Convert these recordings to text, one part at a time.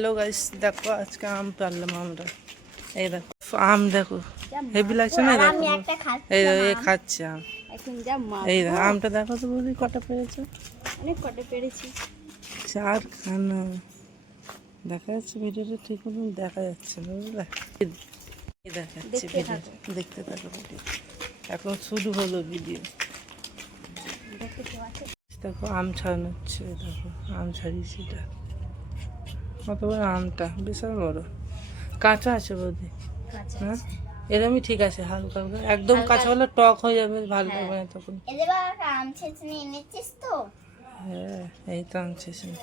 Hello guys, দেখো আজকে আম পারলাম আমরা। এই দেখো আম, দেখো হেভি লাগছে না? দেখো এই খাচ্ছে আম। এই দেখো আমটা, দেখো তো বলি কটা পেরেছো? অনেক কটা পেরেছি। চার খানা দেখা যাচ্ছে ভিডিওটা, ঠিক মতন দেখা যাচ্ছে না, বুঝলে? এই দেখাচ্ছি ভিডিও, দেখতে থাকো ভিডিও। এখন শুরু হলো ভিডিও। দেখো আম ছাড়ানো হচ্ছে, দেখো আম ছাড়িয়েছি। এটা কত বড় আমটা, বিশাল বড়। কাঁচা আছে বৌদি? হ্যাঁ এরমই ঠিক আছে, হালকা হালকা, একদম কাঁচা হলে টক হয়ে যাবে, ভালো লাগবে না তখন। আম ছেঁচনি এনেছিস তো? হ্যাঁ এই তো আম ছেঁচনি।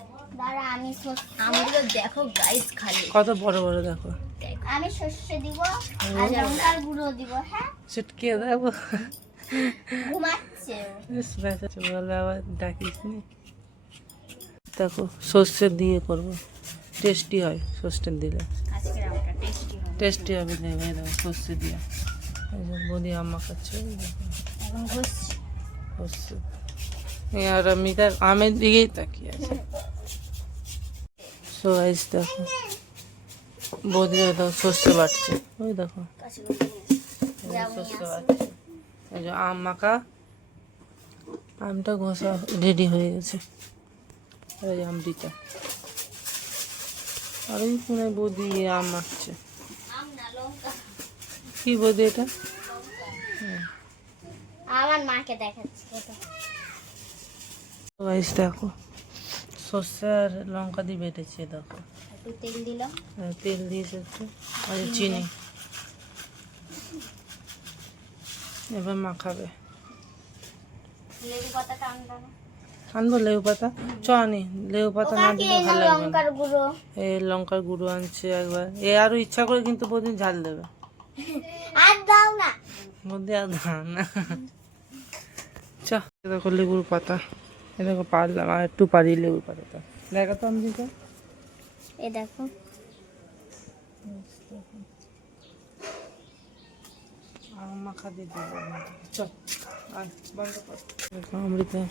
আমগুলো দেখো গাইস, খালি কত বড় বড় দেখো। আমি সর্ষে দিব আর লঙ্কার গুঁড়ো দিব। হ্যাঁ, চটকে দেবো। ঘুমাচ্ছে বলে আবার ডাকিস নি। দেখো সর্ষে দিয়ে করবো, টেস্টি হয় সর্ষে দিলে। আজকের আমটা টেস্টি হবে, দেবে দেখো সর্ষে দিয়ে। এই যে বৌদি আম মাখাচ্ছে, এখন ঘষছি। সর্ষে আর আমি তার আমের দিকেই তাকিয়ে আছে। সো গাইস দেখো বৌদি দেখো সর্ষে বাটছে, ওই দেখো সর্ষে বাটছে। এই যে আম মাখা, আমটা ঘষা রেডি হয়ে গেছে। এই আমটিটা আর ওই কোনায় বৌদি আম মাখছে। কি বৌদি এটা? আমার মাকে দেখাচ্ছি। গাইস দেখো সর্ষে আর লঙ্কা দিয়ে বেটেছে, দেখো একটু তেল দিলাম, তেল দিয়েছে একটু, আর চিনি। এবার মাখাবে। লেবু পাতাটা আনলাম, আনবো লেবু পাতা, চ আনি। লেবু পাতা না দিলে ভালো লাগবে না। লঙ্কার গুঁড়ো, এই লঙ্কার গুঁড়ো আনছে একবার। এ আরো ইচ্ছা করে কিন্তু প্রতিদিন ঝাল দেবে। আর দাও না বৌদি আর দাও না। চ দেখো লেবুর পাতা, এ দেখো পারলাম, আর একটু পারি লেবুর পাতাটা। দেখা তো আমি দিকে, এই দেখো আম মাখা দিয়ে দেবো। চ আর বন্ধ কর। দেখো অমৃতা,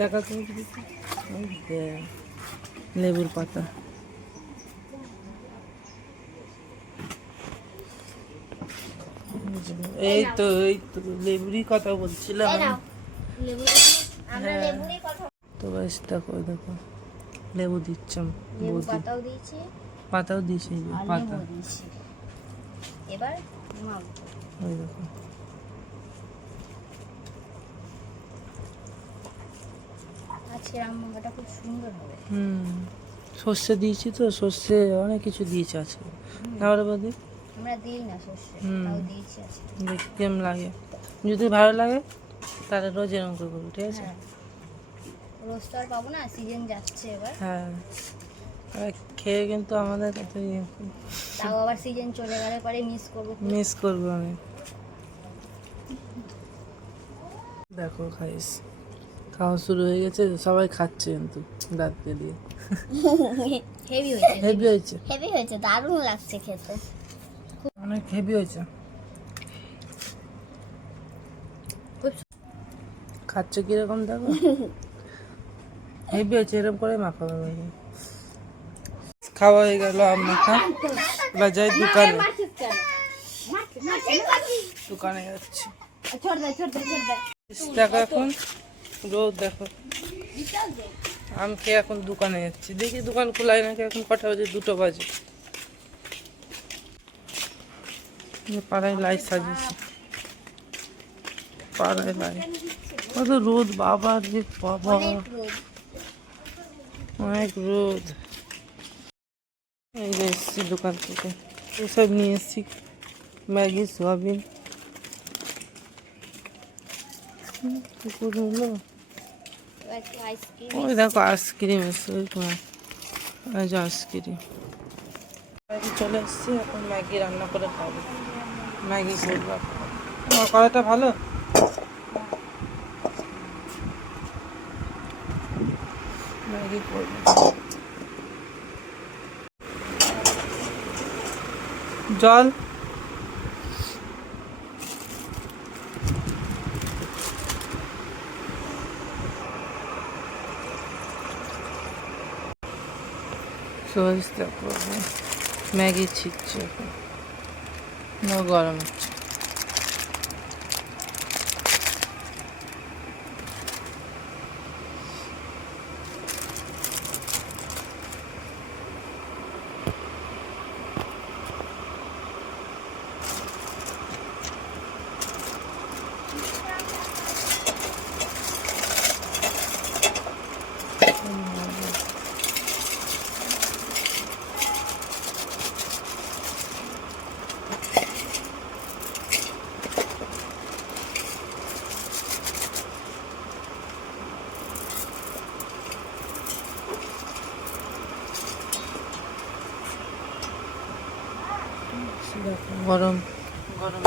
দেখা তো লেবুর পাতা। এই তো লেবুরই কথা বলছিলাম। তো বেশ দেখো দেখো লেবু দিচ্ছাম, পাতাও দিয়েছি, পাতাও দিয়েছি, পাতা এবার ওই দেখো। আজকের আম মাখাটা খুব সুন্দর হবে। সর্ষে দিয়েছি তো, সর্ষে অনেক কিছু দিয়েছে আজকে, না বলে বৌদি? আমরা দিই না সর্ষে, তাও দিয়েছি আজকে। দেখি কেমন লাগে, যদি ভালো লাগে তাহলে রোজ এরকম করে করবো, ঠিক আছে? রোজ তো আর পাবো না, সিজন যাচ্ছে এবার। হ্যাঁ খেয়ে কিন্তু আমাদের কাছে তাও আবার সিজন চলে গেলে পরে মিস করবো আমি। দেখো খাইস, খাওয়া শুরু হয়ে গেছে, সবাই খাচ্ছে কিন্তু দাঁত দিয়ে। হেভি হয়েছে, দারুণ লাগছে খেতে, অনেক হেভি হয়েছে। খাচ্ছে কিরকম দেখো, হেভি হয়েছে, এরকম করে মাখাবে। খাওয়া হয়ে গেল আম মাখা, এবার যাই দোকানে যাচ্ছি। দেখো এখন রোদ, দেখো আম খেয়ে এখন দোকানে যাচ্ছি। দেখি দোকান খোলাই নাকি, এখন কটা বাজে? 2টো বাজে। পাড়ায় লাইট সাজিয়েছি, পাড়ায় লাইট। কত রোদ বাবা রে বাবা, অনেক রোদ। এই যে এসছি দোকান থেকে, এসব নিয়ে এসছি, ম্যাগি, সোয়াবিন। ওই দেখো আইসক্রিম এসছে, ওই তোমার ওই যে আইসক্রিম। চলে এসছি, এখন ম্যাগি রান্না করে খাবো। ম্যাগি করবো। আমার কড়াইটা ভালো, ম্যাগি করবো। জল সহজ দেখো ম্যাগি ছিটছে এখন গরম হচ্ছে। দেখো গরম গরম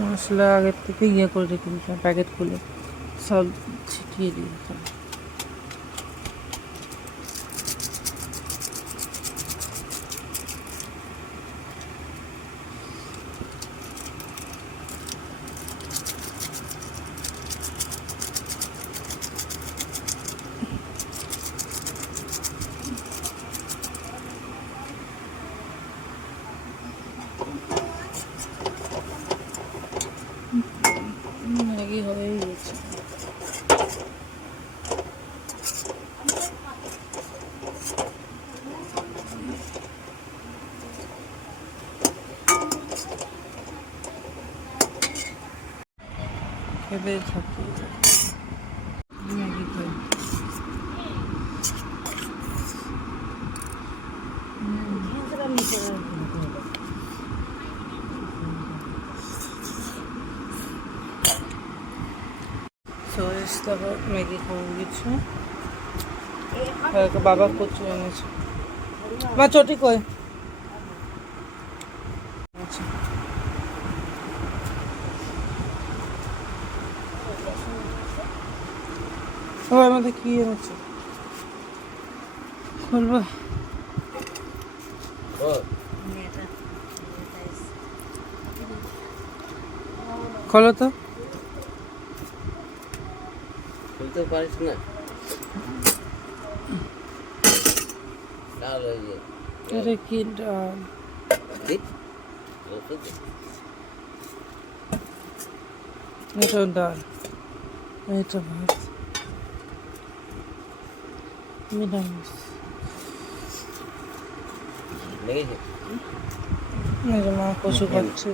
মশলা আগের থেকে ইয়ে করে রেখে দিতাম, প্যাকেট খুলে সব ছিটিয়ে দিয়ে দিতাম। ম্যাগি হয়েই গেছে। খেতে থাকি ম্যাগি খাই। সয়েস তারপর ম্যাগি খাওয়া গেছে। বাবা কচু এনেছে। মা চটি কই? আচ্ছা ও আমাদের কি এনেছে খুলবো? খোলো তো। খুলতে পারিস না? ডাল হয়ে যায়। এটা কি ডাল? এটা ডাল, এটা ভাত, নিরামিষ। লেগেছে? মেরে মা কচু খাচ্ছে।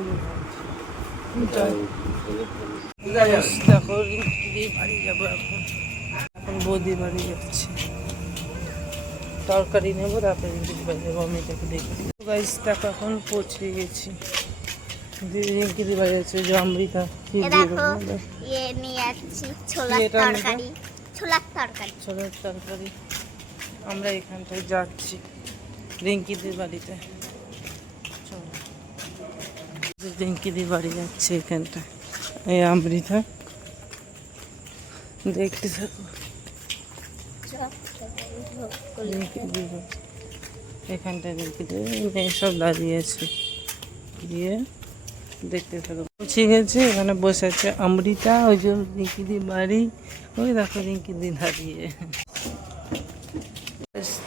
দেখো রিঙ্কি বাড়ি যাবো এখন। এখন বৌদি বাড়ি যাচ্ছি, তরকারি নেবো, তারপরে রিঙ্কি বাড়ি যাবো। আমি এটাকে দেখি গাইস। দেখো এখন পৌঁছে গেছি। রিঙ্কি বাড়ি যাচ্ছে যে অমৃতা ছোলার তরকারি। আমরা এখানটায় যাচ্ছি রিঙ্কিদের বাড়িতে। রিঙ্কিদের বাড়ি যাচ্ছে এখানটা। এই অমৃতা দেখতে থাকো। এখানটায় রিঙ্কিদের মেয়ে সব দাঁড়িয়ে আছে, গিয়ে দেখতে থাকো। পৌঁছে গেছে, এখানে বসে আছে অমৃতা। ওই যে রিঙ্কিদির বাড়ি, ওই দেখো রিঙ্কিদি দাঁড়িয়ে।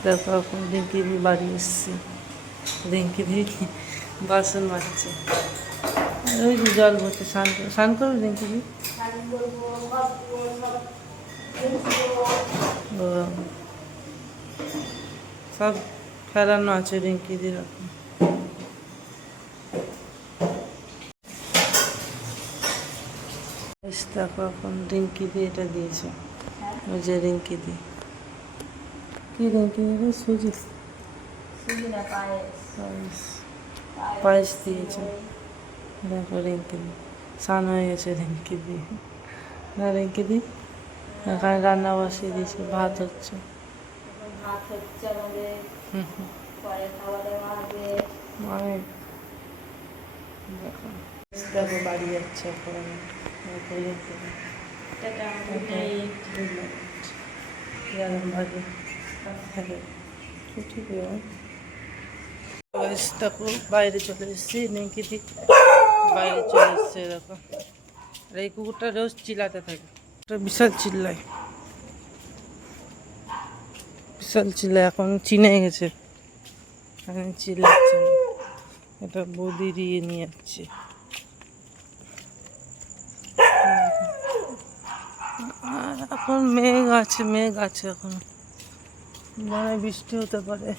দেখো এখন রিঙ্কিদি বাড়ি এসছে। রিঙ্কিদি বাসন মাজছে, ওই যে জল ভরতে। স্নান করবে রিঙ্কিদি? সব ফেলানো আছে রিঙ্কিদির এখন। দেখো এখন রিঙ্কিদি এটা দিয়েছে, ওই যে রিঙ্কিদি। কি রিঙ্কিদি? সুজি পায়েস দিয়েছে। দেখো রিঙ্কিদি স্নান হয়ে গেছে রিঙ্কিদি। না রিঙ্কিদি এখানে রান্না বসিয়ে দিয়েছে, ভাত হচ্ছে। দেখো বাড়ি যাচ্ছে এখন। ঠিক গাইস দেখো বাইরে চলে এসেছি নেকি দি বাইরে চলে এসছে দেখো। আর এই কুকুরটা রোজ চিল্লাতে থাকে, এটা বিশাল চিল্লায়, বিশাল চিল্লায়। এখন চিনে গেছে, এখন চিল্লাচ্ছে না। এটা বৌদি দিয়ে নিয়ে যাচ্ছে। আর এখন মেঘ আছে, মেঘ আছে এখন, মানে বৃষ্টি হতে পারে।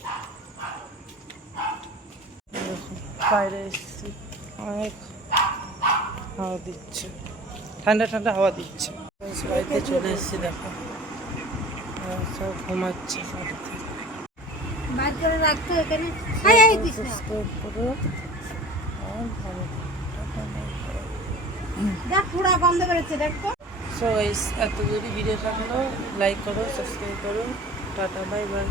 দেখো বাইরে এসেছি, অনেক হাওয়া দিচ্ছে, ঠান্ডা ঠান্ডা হাওয়া দিচ্ছে। বাড়িতে চলে এসেছি দেখো, আর সব ঘুমাচ্ছে বাড়িতে। সাবস্ক্রাইব করো আর ভালো সো গাইস, এত যদি ভিডিও থাকলো লাইক করো, সাবস্ক্রাইব করো। Tata, bye bye.